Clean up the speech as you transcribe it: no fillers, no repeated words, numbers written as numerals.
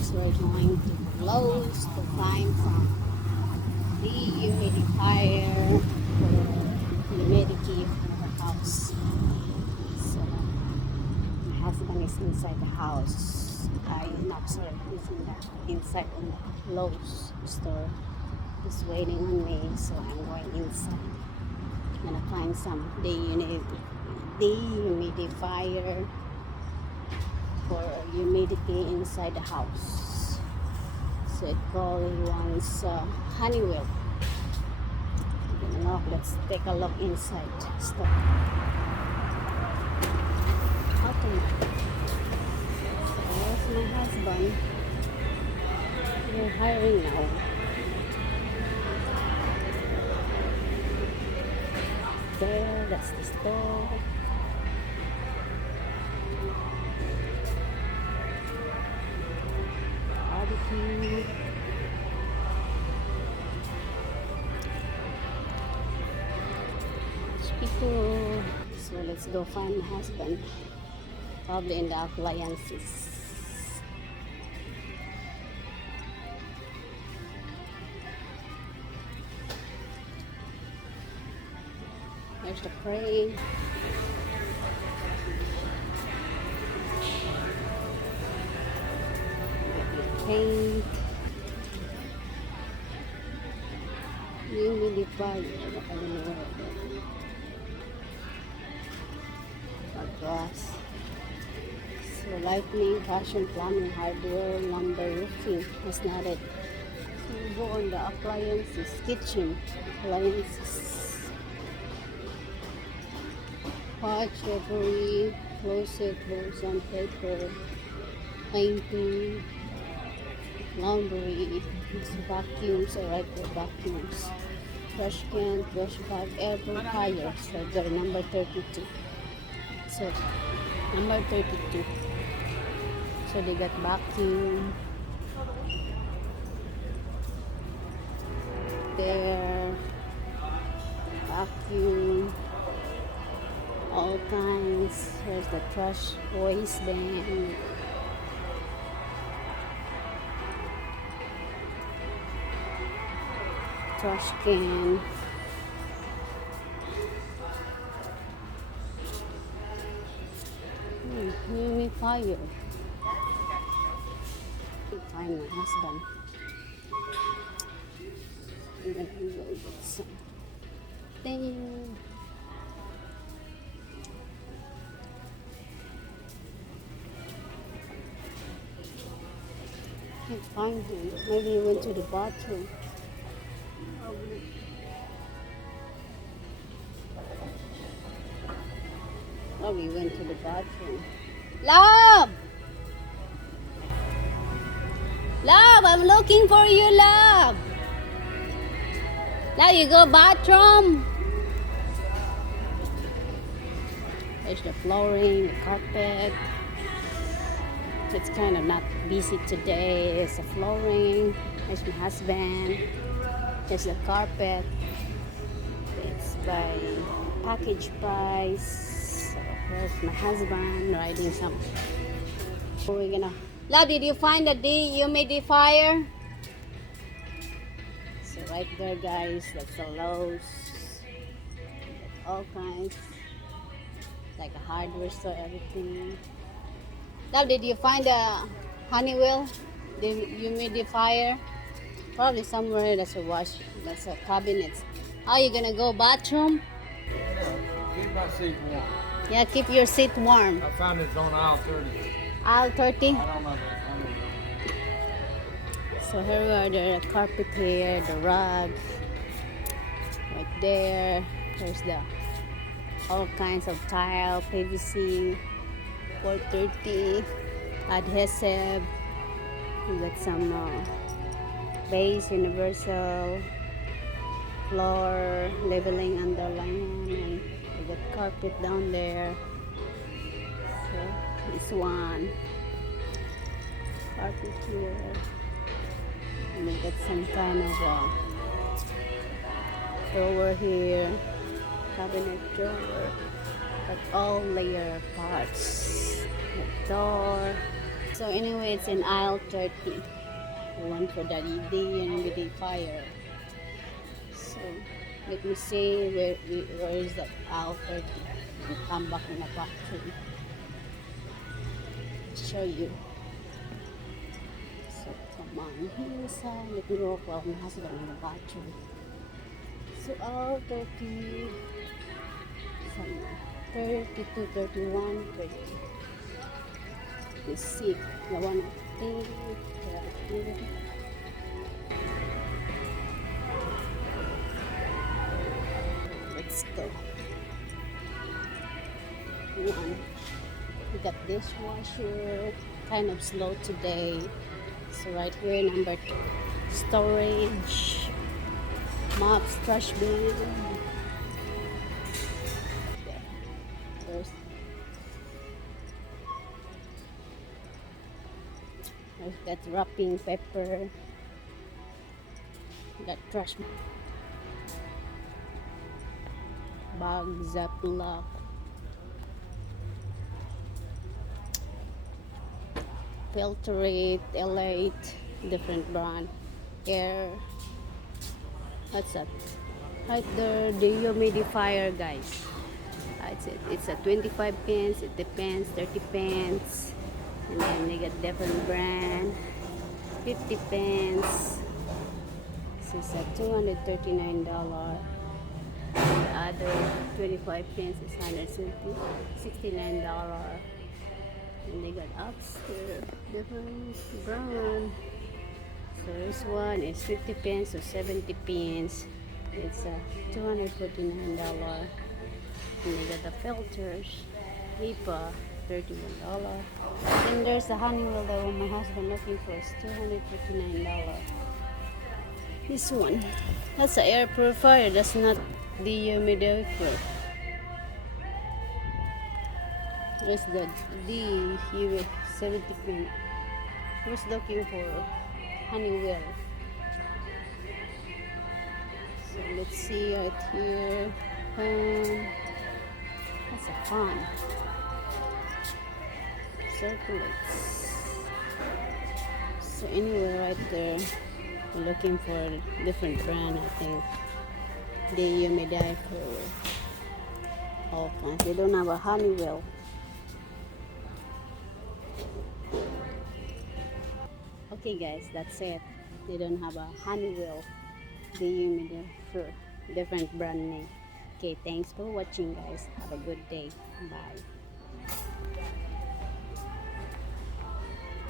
guys, we're going to Lowe's to find some dehumidifier for humidity for the house. So my husband is inside the house. He's inside on the Lowe's store. He's waiting on me, so I'm going inside. I'm gonna find some dehumidifier for humidity inside the house. So it probably wants Honeywell. Let's take a look inside. Stop. Okay. So there's my husband. We're hiring now. There, that's the store. Barbecue. People. So let's go find my husband. Probably in the appliances. There's the crane. Paint. Humidifier. I don't know where glass. So lighting, fashion, plumbing, hardware, lumber, roofing. That's not it. So we go on the appliances, kitchen appliances. Pot, drapery, closet, rolls on paper, painting, laundry, vacuums, or regular vacuums, trash can, trash bag, air purifier. So they're number 32. So number 32. So they got vacuum there, vacuum, all kinds. Here's the trash waste bin. Trash can. Humidifier. Find my husband. I'm gonna go get something. Can't find him. Maybe he went to the bathroom. Probably went to the bathroom. Love! Love, I'm looking for you, love. Love, you go bathroom. There's the flooring, the carpet. It's kind of not busy today. It's the flooring. There's my husband. There's the carpet. It's by package price. So here's my husband riding some. So we're gonna. Love, did you find the dehumidifier? So right there, guys. That's the Lowe's. All kinds. Like a hardware store, everything. Love, did you find the Honeywell dehumidifier? Probably somewhere. That's a wash. That's a cabinet. How are you gonna go bathroom? Yeah, keep my seat warm. Yeah, keep your seat warm. I found it on aisle 30. Aisle 30. I don't know. So here we are, the carpet here, the rug. Right there. There's the all kinds of tile, PVC, 430, adhesive. We got some base, universal, floor, leveling, underline, and we got carpet down there. So this one, carpet here, and we got some kind of drawer here, cabinet drawer, but all layer parts. The door, So anyway, it's in aisle 30. The one for the dehumidifier. So let me see where is that aisle 30. And come back in the factory. Show you. So come on, here's let me walk while my husband in the bathroom. So aisle 30, 32, 31, 30. You see the one thing. Let's go. One. We got dishwasher. Kind of slow today. So right here, number 2. Storage. Mops, trash bin. There's that wrapping paper. Got trash bag, Ziploc. Filtrate, L8, different brand. Air. What's that? Right there, dehumidifier, guys. It's a 25 pence. It depends, 30 pence. And then they got different brand. 50 pence. This is a $239. The other 25 pence is $169. And they got upstairs different brand. So this one is 50 pence or 70 pence. It's a $249. And they got the filters. HEPA, $31. And there's the Honeywell that my husband looking for is $259. This one, that's an air purifier. That's not dehumidifier. There's the D70 pin. Who's looking for Honeywell? So let's see right here. That's a fan. Circulates. So anyway, right there, we're looking for a different brand. I think dehumidifier. All kinds. They don't have a Honeywell. Okay guys, that's it. They don't have a Honeywell dehumidifier, different brand name. Okay, thanks for watching guys. Have a good day. Bye.